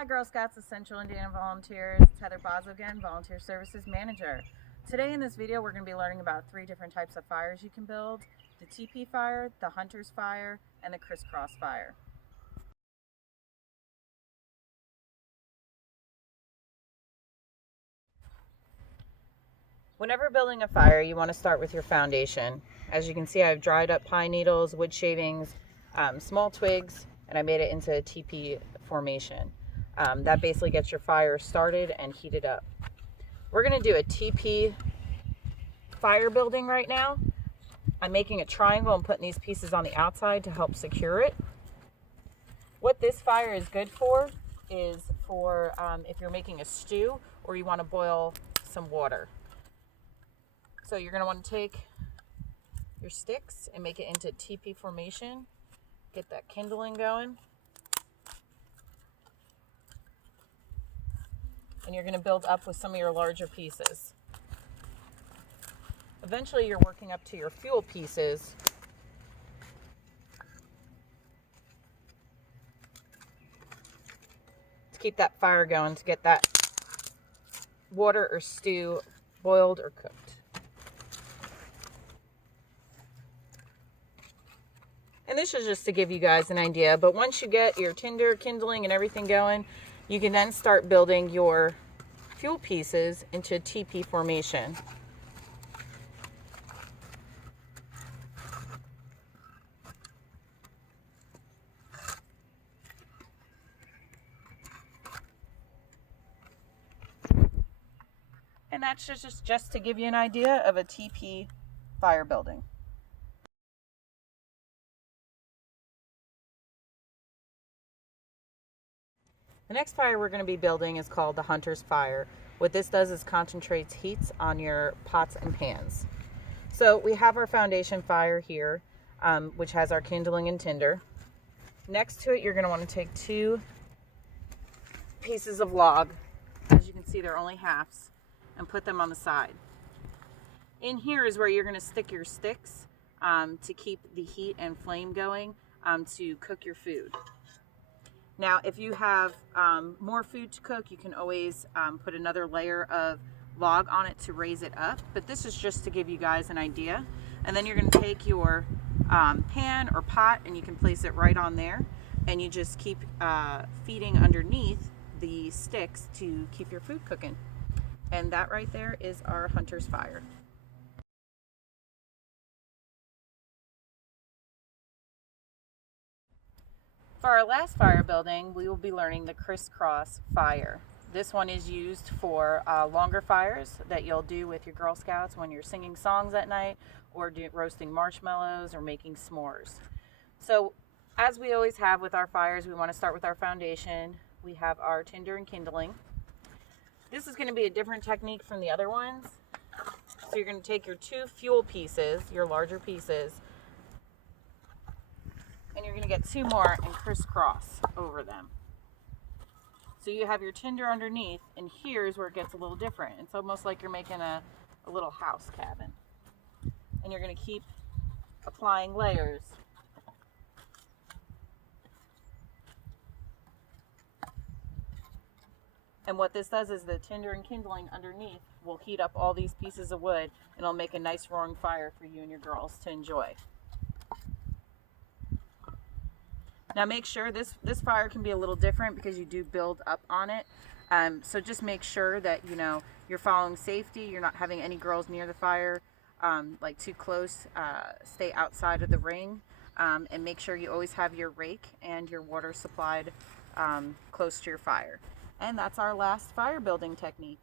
Hi Girl Scouts of Central Indiana Volunteers. It's Heather Bozzo again, Volunteer Services Manager. Today in this video we're going to be learning about 3 different types of fires you can build: the teepee fire, the hunter's fire, and the crisscross fire. Whenever building a fire, you want to start with your foundation. As you can see, I've dried up pine needles, wood shavings, small twigs, and I made it into a teepee formation. That basically gets your fire started and heated up. We're going to do a teepee fire building right now. I'm making a triangle and putting these pieces on the outside to help secure it. What this fire is good for is for if you're making a stew or you want to boil some water. So you're going to want to take your sticks and make it into teepee formation. Get that kindling going. And you're going to build up with some of your larger pieces. Eventually you're working up to your fuel pieces. To keep that fire going, to get that water or stew boiled or cooked. And this is just to give you guys an idea, but once you get your tinder, kindling, and everything going, you can then start building your fuel pieces into a teepee formation. And that's just to give you an idea of a teepee fire building. The next fire we're going to be building is called the hunter's fire. What this does is concentrates heats on your pots and pans. So we have our foundation fire here, which has our kindling and tinder. Next to it, you're going to want to take 2 pieces of log. As you can see, they're only halves, and put them on the side. In here is where you're going to stick your sticks to keep the heat and flame going to cook your food. Now, if you have more food to cook, you can always put another layer of log on it to raise it up. But this is just to give you guys an idea. And then you're going to take your pan or pot and you can place it right on there. And you just keep feeding underneath the sticks to keep your food cooking. And that right there is our hunter's fire. For our last fire building, we will be learning the crisscross fire. This one is used for longer fires that you'll do with your Girl Scouts when you're singing songs at night or roasting marshmallows or making s'mores. So as we always have with our fires, we want to start with our foundation. We have our tinder and kindling. This is going to be a different technique from the other ones. So you're going to take your 2 fuel pieces, your larger pieces, and you're going to get 2 more and crisscross over them. So you have your tinder underneath, and here's where it gets a little different. It's almost like you're making a little house cabin. And you're going to keep applying layers. And what this does is the tinder and kindling underneath will heat up all these pieces of wood, and it'll make a nice roaring fire for you and your girls to enjoy. Now make sure this fire can be a little different because you do build up on it. So just make sure that you're following safety. You're not having any girls near the fire, like too close. Stay outside of the ring, and make sure you always have your rake and your water supplied close to your fire. And that's our last fire building technique.